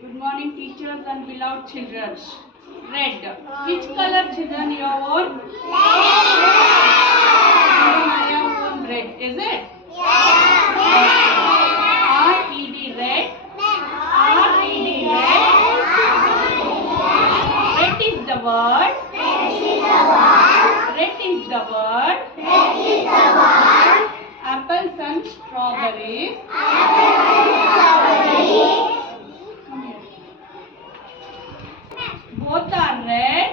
Good morning, teachers and beloved children. Red. Which color, children, you have worn? Red. Children, I have worn red. Is it? R-E-D, red. R-E-D, red. Red is the word. Red is the word. Apples and strawberries. Come here. Both are red.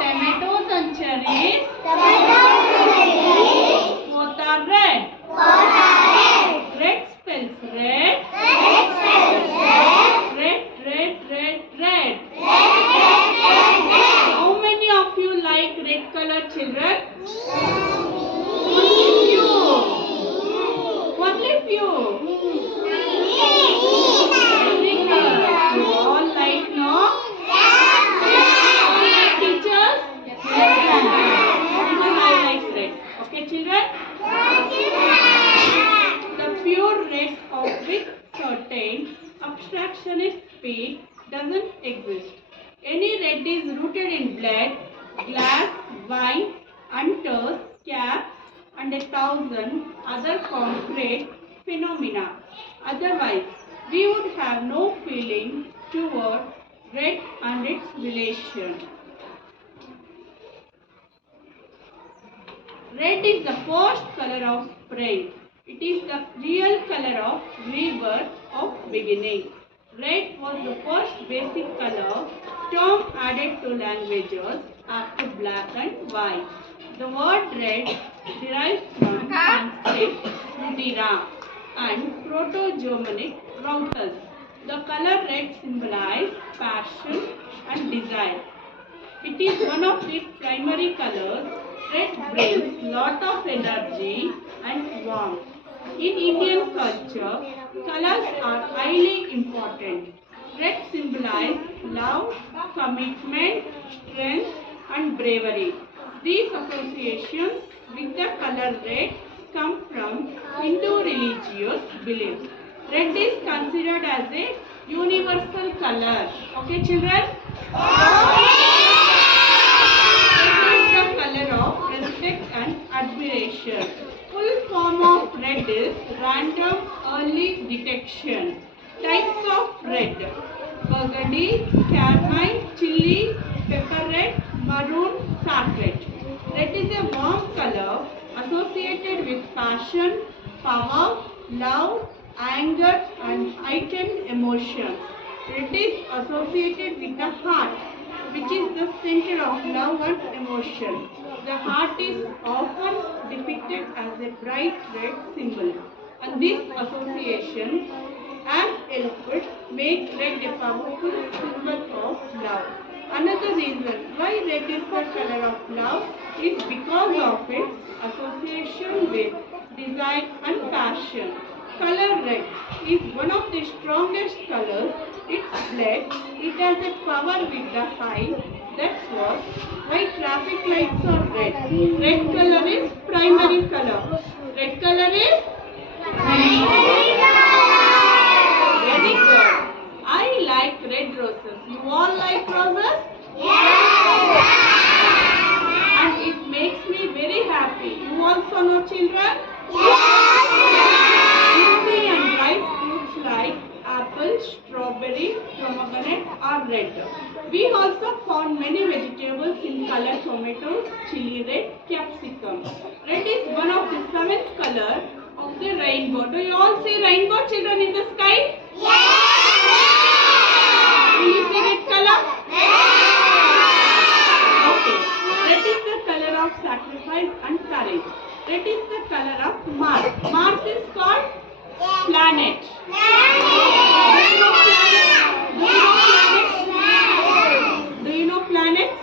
Tomatoes and cherries. Both are red. Red spells red. Red, red, red, red. How many of you like red color, children? Only few. Very good. You all like, no? Teachers? Yes, even I like red. Okay, children? The pure red of which certain abstractionist speak doesn't exist. Any red is rooted in blood, glass, wine, hunters, caps, and 1,000 other concrete phenomena. Otherwise, we would have no feeling toward red and its relation. Red is the first color of spring. It is the real color of rebirth, of beginning. Red was the first basic color term added to languages after black and white. The word red derives from Sanskrit rudira and Proto-Germanic rautus. The color red symbolizes passion and desire. It is one of the primary colors. Red brings lot of energy and warmth. In Indian culture, colors are highly important. Red symbolizes love, commitment, strength, and bravery. These associations with the color red come from Hindu religious beliefs. Red is considered as a universal color. Okay, children? Red is the color of respect and admiration. Full form of red is random early detection. Types of red: burgundy, carmine, chili, pepper red, maroon, scarlet. Red is a warm color associated with passion, power, love, anger, and heightened emotions. Red is associated with the heart, which is the center of love and emotion. The heart is often depicted as a bright red symbol, and this association as helped make red a powerful symbol of love. Another reason why red is the color of love is because of its association with desire and passion. Color red is one of the strongest colors. It's black. It has a power with the eye. That's why traffic lights are red. Red color is primary color. Red color is very good. I like red roses. You all like roses? And it makes me very happy. You also know, children? Juicy and ripe fruits like apple, strawberry, pomegranate are red. We also found many vegetables in color: tomatoes, chili red, capsicum. Red is one of the 7th color of the rainbow. Do you all see rainbow, children, in the sky? Do you see red color? Okay. Red is the color of sacrifice and courage. Red is the color of Mars. Mars is called planet. Do you know planets? Do you know planets?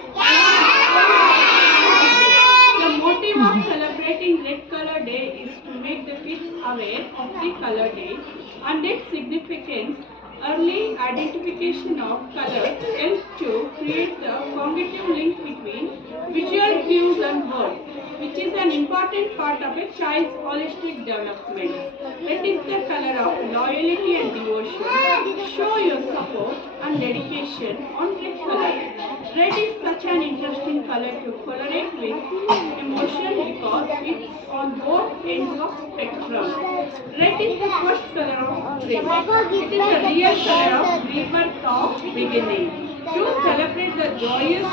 The motive of celebrating Red Color Day is to make the kids aware of the color day and its significance. Early identification of colors helps to create the cognitive link between visual cues and words, which is an important part of a child's holistic development. Red is the color of loyalty and devotion. Show your support and dedication on red color. Red is such an interesting color to correlate with emotion because it's on both ends of spectrum. Red is the first color of spring. It is the real color of rebirth of beginning. To celebrate the joyous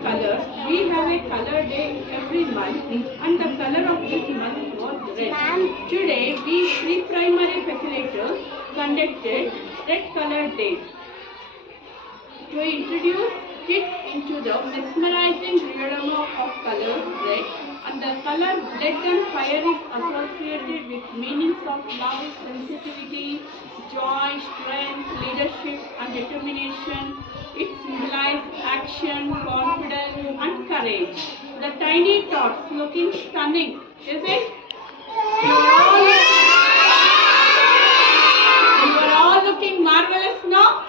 colors, we have a color day every month and the color of this month was red. Today, we pre-primary facilitators conducted Red Color Day to introduce kids into the mesmerizing realm of colors red, and the color blood and fire is associated with meanings of love, sensitivity, joy, strength, leadership and determination. It symbolizes action, confidence and courage. The tiny dots looking stunning, is it? You are all looking marvelous now?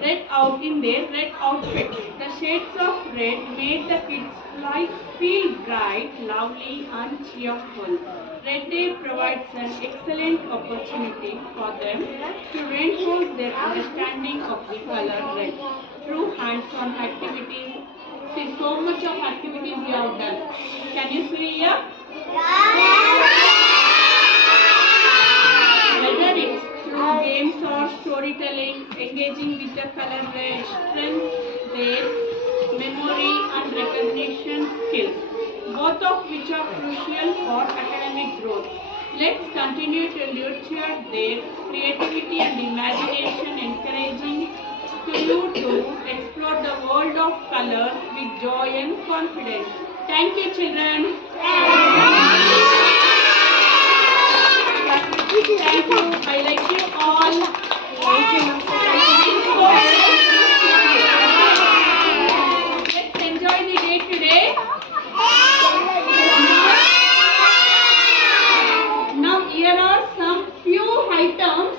Red out in their red outfits. The shades of red made the kids' life feel bright, lovely and cheerful. Red Day provides an excellent opportunity for them to reinforce their understanding of the color red through hands-on activities. See, so much of activities you have done. Can you see here? Whether it's through games or storytelling, engaging with the color red strengthens their memory and recognition skills, both of which are crucial for academic growth. Let's continue to nurture their creativity and imagination, encouraging you to explore the world of colors with joy and confidence. Thank you, children. Thank you. I like you all. Let's enjoy the day today. Now here are some few items,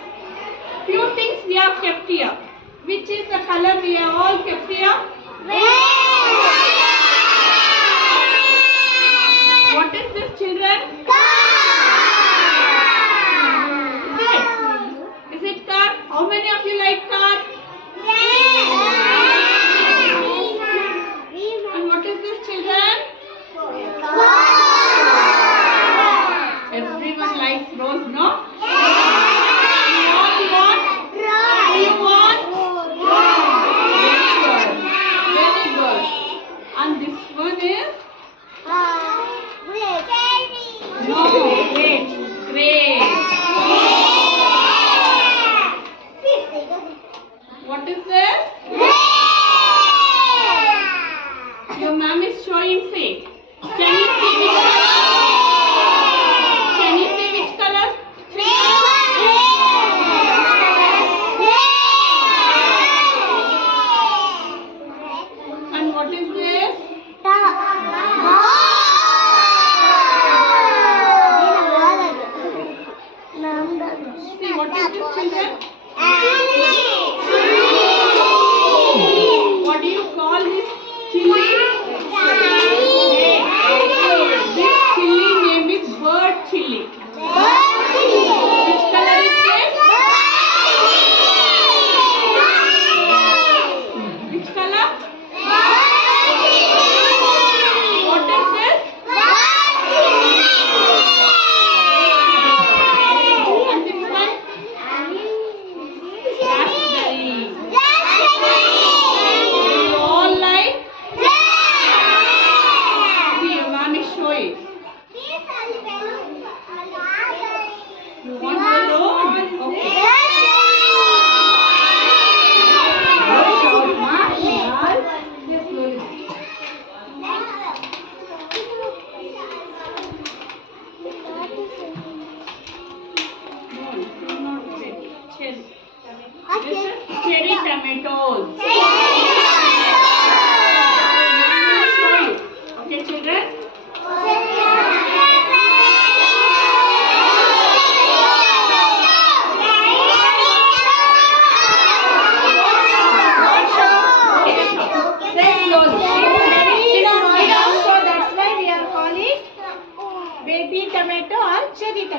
few things we have kept here. Which is the color we have all kept here? What is this, children? Is it car? How many of you like cars? And what is this, children? Everyone likes rose, no? You all want? You want? Very good. And this one is? No, great. What is this? Your ma'am is showing, see. Can you see which color? Can you see which color? And what is this? See, what is this, children? What do you call this chili? This chili name is bird chili. Which color is this? Which color?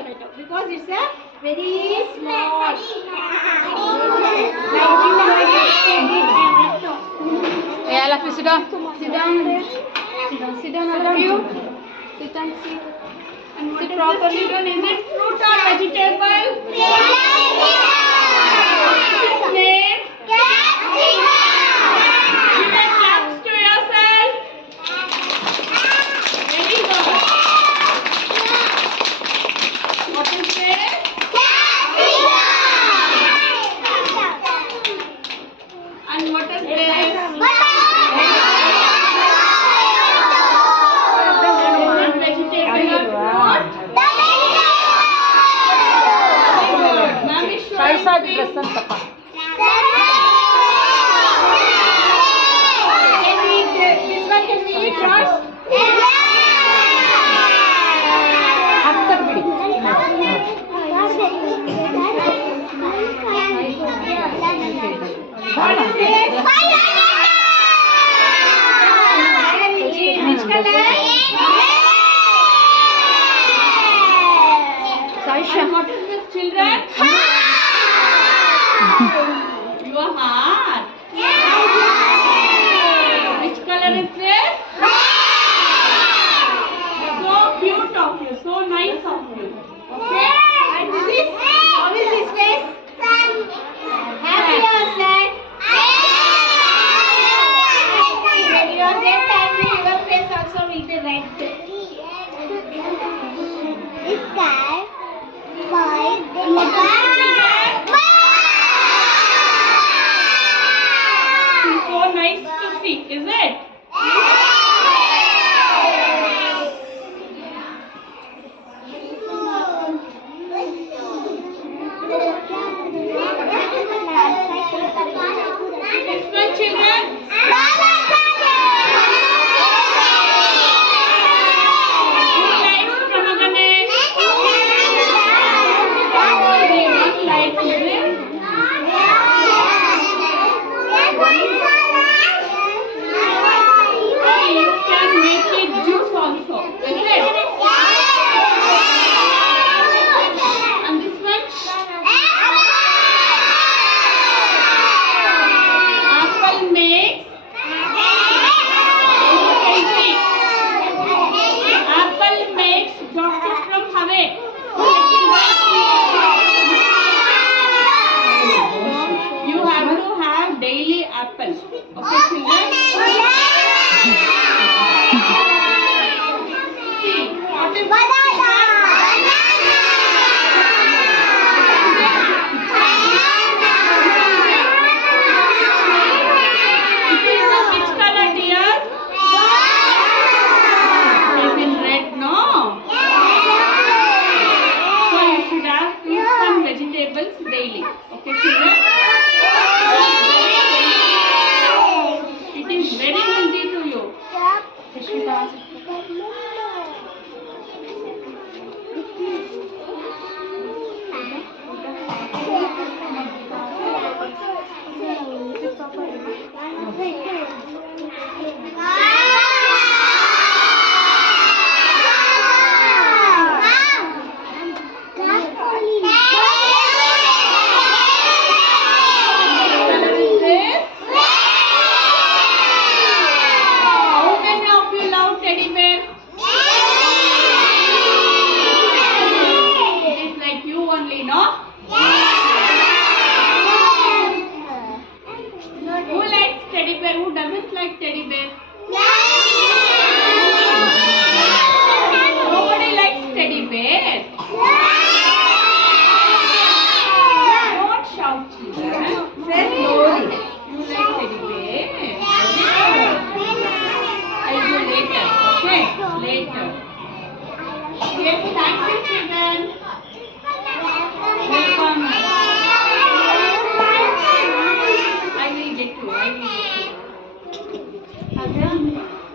tomato because it's a very small. Yeah, Lakshmi, sit down. Sit down there. Sit down all of you. Sit and sit. And what Sit is properly. this, children? Is it fruit or vegetable? Its name? Give a claps to yourself. Very good. What is this? And what is this? Is it vegetable or fruit? Very good. Ma'am is showing things. This one can we eat, Ross? What is this? Which color? And what is this, children? Your heart. Which color is this? So cute of you, so nice of you. Okay? And this is? How is his face? Happy or sad? When you are that angry, your face also will be red. And what is this, children? So nice to see, is it? This one, children? Who likes pomegranate? Everyone likes it. You can make it juice also, is it? And this one? Apple makes Apple makes doctor from Hawaii. You have to have daily apple. Okay, children? See, what is it is of which color, dear? It is in red, no? So you should have fruits and vegetables daily. Okay, children? It is very healthy to you. Color is this? How many of you love teddy bear? It is like you only, no? Who likes teddy bear? Who doesn't like teddy bear? Nobody likes teddy bear. Don't shout, children. Say slowly. You like teddy bear? I'll do later. Okay? Later. Yes, thank you, children.